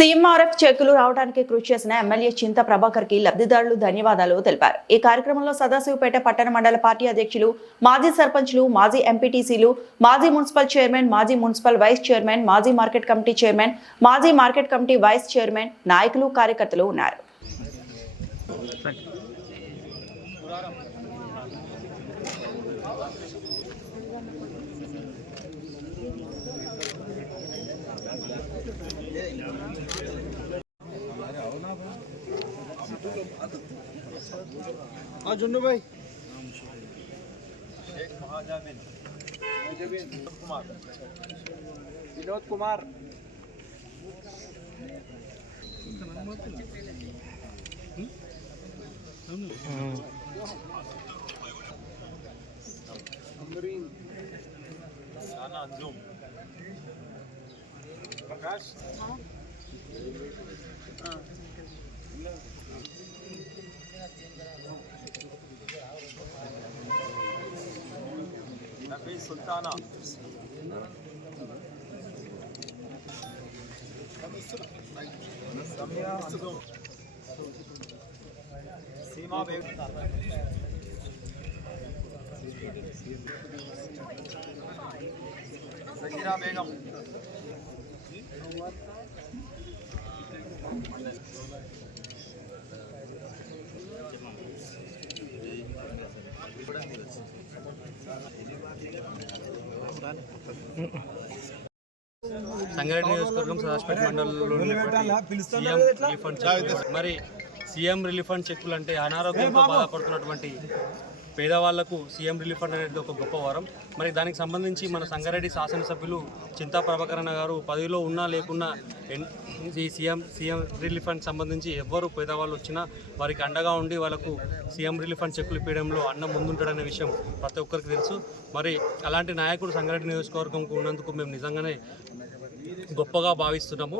CMRF చెక్కులు రావడానికి కృషి చేసిన ఎమ్మెల్యే చింత ప్రభాకర్ కి లబ్ధిదారులు ధన్యవాదాలు తెలిపారు. ఈ కార్యక్రమంలో సదాశివపేట పట్టణ మండల పార్టీ అధ్యక్షులు, మాజీ సర్పంచ్లు, మాజీ ఎంపీటీసీలు, మాజీ మున్సిపల్ చైర్మన్, మాజీ మున్సిపల్ వైస్ చైర్మన్, మాజీ మార్కెట్ కమిటీ చైర్మన్, మాజీ మార్కెట్ కమిటీ వైస్ చైర్మన్, నాయకులు, కార్యకర్తలు ఉన్నారు. जुन्नू भाई शेख महाजाबिन कुमार विनोद कुमार शाना अंजुम प्रकाश नबी सुल्ताना समिया अंजुम सीमा बेगम जकीरा बेगम సంగారెడ్డి నియోజకవర్గం సదాశివపేట మండలంలో మరి సీఎం రిలీఫ్ ఫండ్ చెక్కులు అంటే అనారోగ్యంతో బాధపడుతున్నటువంటి పేదవాళ్లకు సీఎం రిలీఫ్ ఫండ్ అనేది ఒక గొప్ప వరం. మరి దానికి సంబంధించి మన సంగారెడ్డి శాసనసభ్యులు చింతా ప్రభాకర్ గారు పదవిలో ఉన్నా లేకున్నా ఈ సీఎం రిలీఫ్ ఫండ్ సంబంధించి ఎవరు పేదవాళ్ళు వచ్చినా వారికి అండగా ఉండి వాళ్ళకు సీఎం రిలీఫ్ ఫండ్ చెక్కులు ఇప్పించడంలో అన్న ముందుంటాడనే విషయం ప్రతి ఒక్కరికి తెలుసు. మరి అలాంటి నాయకుడు సంగారెడ్డి నియోజకవర్గంకు ఉన్నందుకు మేము నిజంగానే గొప్పగా భావిస్తున్నాము.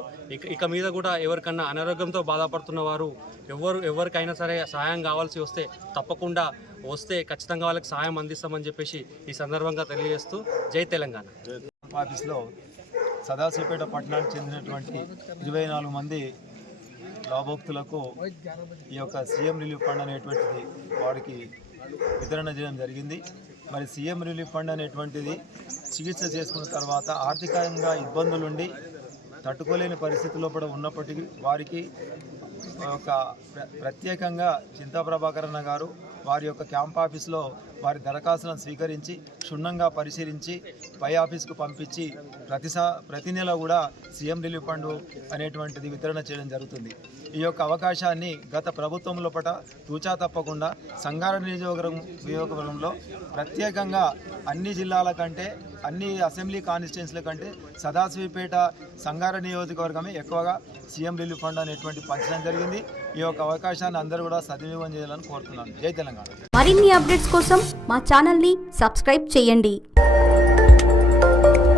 ఇక మీద కూడా ఎవరికన్నా అనారోగ్యంతో బాధపడుతున్న వారు ఎవరికైనా సరే సహాయం కావాల్సి వస్తే తప్పకుండా వస్తే ఖచ్చితంగా వాళ్ళకి సహాయం అందిస్తామని చెప్పేసి ఈ సందర్భంగా తెలియజేస్తూ జై తెలంగాణ. ఆఫీస్లో సదాశివపేట పట్టణానికి చెందినటువంటి 24 మంది లాభోక్తులకు ఈ యొక్క సీఎం రిలీఫ్ ఫండ్ అనేటువంటిది వారికి వితరణ చేయడం జరిగింది. మరి సీఎం రిలీఫ్ ఫండ్ అనేటువంటిది చికిత్స చేసుకున్న తర్వాత ఆర్థికంగా ఇబ్బందులుండి తట్టుకోలేని పరిస్థితుల్లో కూడా ఉన్నప్పటికీ వారికి ఒక ప్రత్యేకంగా చింతా ప్రభాకర్ గారు వారి యొక్క క్యాంప్ ఆఫీస్లో వారి దరఖాస్తులను స్వీకరించి క్షుణ్ణంగా పరిశీలించి పై ఆఫీస్కు పంపించి ప్రతి నెల కూడా సీఎం రిలీఫ్ ఫండ్ అనేటువంటిది వితరణ చేయడం జరుగుతుంది. ఈ యొక్క అవకాశాన్ని గత ప్రభుత్వం లోపల తూచా తప్పకుండా సంగారెడ్డి నియోజకవర్గంలో ప్రత్యేకంగా అన్ని జిల్లాల కంటే అన్ని అసెంబ్లీ కాన్స్టిట్యున్సీల కంటే సదాశివపేట సంగారెడ్డి నియోజకవర్గమే ఎక్కువగా సీఎం రిలీఫ్ ఫండ్ అనేటువంటి పంచడం జరిగింది. ఈ యొక్క అవకాశాన్ని అందరూ కూడా సద్వినియోగం చేయాలని కోరుతున్నాను. జై తెలంగాణ. మరిన్ని అప్డేట్స్ కోసం మా ఛానల్ని సబ్స్క్రైబ్ చేయండి.